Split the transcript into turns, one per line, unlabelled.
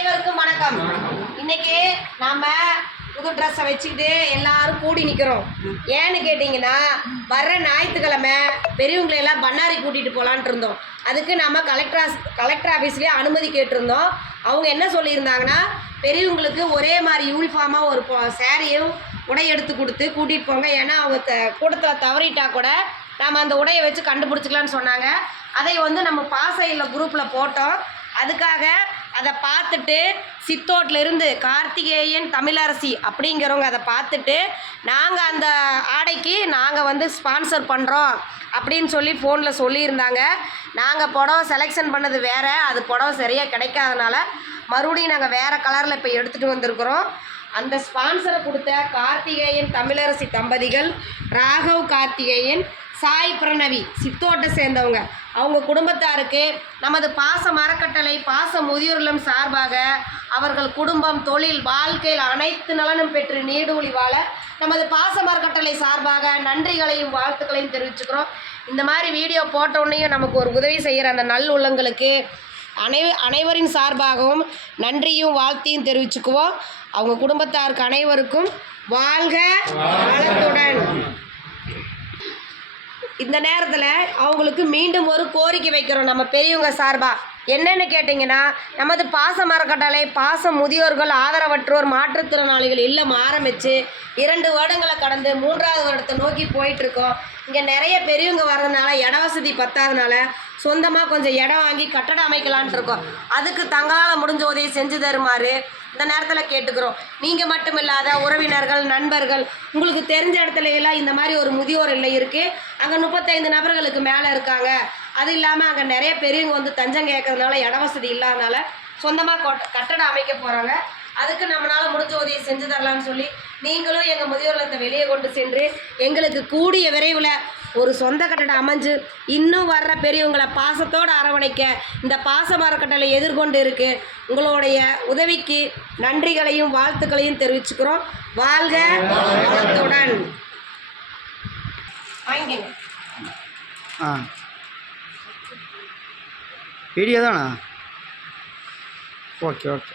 அனைவருக்கும் வணக்கம். இன்னைக்கு நாம புது ட்ரெஸ்ஸை வச்சுக்கிட்டு எல்லாரும் கூடி நிற்கிறோம் ஏன்னு கேட்டிங்கன்னா வர்ற ஞாயிற்றுக்கிழமை பெரியவங்களை எல்லாம் பண்ணாரி கூட்டிகிட்டு போகலான்ட்டு இருந்தோம். அதுக்கு நம்ம கலெக்டர் கலெக்டர் ஆஃபீஸ்லேயே அனுமதி கேட்டிருந்தோம். அவங்க என்ன சொல்லியிருந்தாங்கன்னா பெரியவங்களுக்கு ஒரே மாதிரி யூனிஃபார்மாக ஒரு சேரீயும் உடை எடுத்து கொடுத்து கூட்டிகிட்டு போங்க. ஏன்னா அவங்க த கூட்டத்தில் தவறிட்டா கூட நாம் அந்த உடையை வச்சு கண்டுபிடிச்சிக்கலான்னு சொன்னாங்க. அதை வந்து நம்ம பாசையில் குரூப்பில் போட்டோம். அதுக்காக அதை பார்த்துட்டு சித்தோட்டிலிருந்து கார்த்திகேயன் தமிழரசி அப்படிங்கிறவங்க அதை பார்த்துட்டு நாங்கள் அந்த ஆடைக்கு நாங்கள் வந்து ஸ்பான்சர் பண்ணுறோம் அப்படின்னு சொல்லி ஃபோனில் சொல்லியிருந்தாங்க. நாங்கள் புடவை செலெக்ஷன் பண்ணது வேறு அது புடவை சரியாக கிடைக்காதனால மறுபடியும் நாங்கள் வேறு கலரில் இப்போ எடுத்துகிட்டு வந்திருக்கிறோம். அந்த ஸ்பான்சரை கொடுத்த கார்த்திகேயன் தமிழரசி தம்பதிகள் ராகவ் கார்த்திகேயன் சாய் பிரணவி சித்தோட்டை சேர்ந்தவங்க. அவங்க குடும்பத்தாருக்கு நமது பாச மரக்கட்டளை பாச முதியோர்லம் சார்பாக அவர்கள் குடும்பம் தொழில் வாழ்க்கையில் அனைத்து நலனும் பெற்று நீடூழி வாழ நமது பாச மரக்கட்டளை சார்பாக நன்றிகளையும் வாழ்த்துக்களையும் தெரிவிச்சுக்கிறோம். இந்த மாதிரி வீடியோ போட்டோன்னையும் நமக்கு ஒரு உதவி செய்கிற அந்த நல் உள்ளங்களுக்கு அனை அனைவரின் சார்பாகவும் நன்றியும் வாழ்த்தையும் தெரிவிச்சுக்குவோம். அவங்க குடும்பத்தாருக்கு அனைவருக்கும் வாழ்க வளத்துடன். இந்த நேரத்தில் அவங்களுக்கு மீண்டும் ஒரு கோரிக்கை வைக்கிறோம் நம்ம பெரியவங்க சார்பாக என்னென்னு கேட்டிங்கன்னா நமது பாச மரக்கட்டளை பாச முதியோர்கள் ஆதரவற்றோர் மாற்றுத்திறனாளிகள் இல்லம் ஆரம்பித்து இரண்டு வருடங்களை கடந்து மூன்றாவது வருடத்தை நோக்கி போயிட்டுருக்கோம் இங்கே நிறைய பெரியவங்க வர்றதுனால இட வசதி பத்தாதனால சொந்தமாக கொஞ்சம் இடம் வாங்கி கட்டடம் அமைக்கலான் இருக்கோம். அதுக்கு தங்களால் முடிஞ்ச உதவி செஞ்சு தருமாறு இந்த நேரத்தில் கேட்டுக்கிறோம். நீங்கள் மட்டும் இல்லாத உறவினர்கள் நண்பர்கள் உங்களுக்கு தெரிஞ்ச இடத்துல எல்லாம் இந்த மாதிரி ஒரு முதியோர் இல்லை இருக்குது அங்கே முப்பத்தைந்து நபர்களுக்கு மேலே இருக்காங்க. அது இல்லாமல் அங்கே நிறைய பெரியவங்க வந்து தஞ்சம் கேட்கறதுனால இட வசதி இல்லாதனால சொந்தமாக கொட்ட கட்டடம் அமைக்க போகிறாங்க அதுக்கு நம்மளால் முடிஞ்ச உதவி செஞ்சு தரலாம்னு சொல்லி நீங்களும் எங்கள் முதியோர் இல்லத்தை வெளியே கொண்டு சென்று எங்களுக்கு கூடிய விரைவில் ஒரு சொந்த கட்டடம் அமைஞ்சு இன்னும் வர்ற பெரியவங்களை பாசத்தோடு அரவணைக்க இந்த பாச மரக்கட்டளை எதிர்கொண்டு இருக்கு. உங்களுடைய உதவிக்கு நன்றிகளையும் வாழ்த்துக்களையும் தெரிவிச்சுக்கிறோம். வாழ்க வளத்துடன். வாங்கி
ஆ. வீடியோ தானா? Okay okay.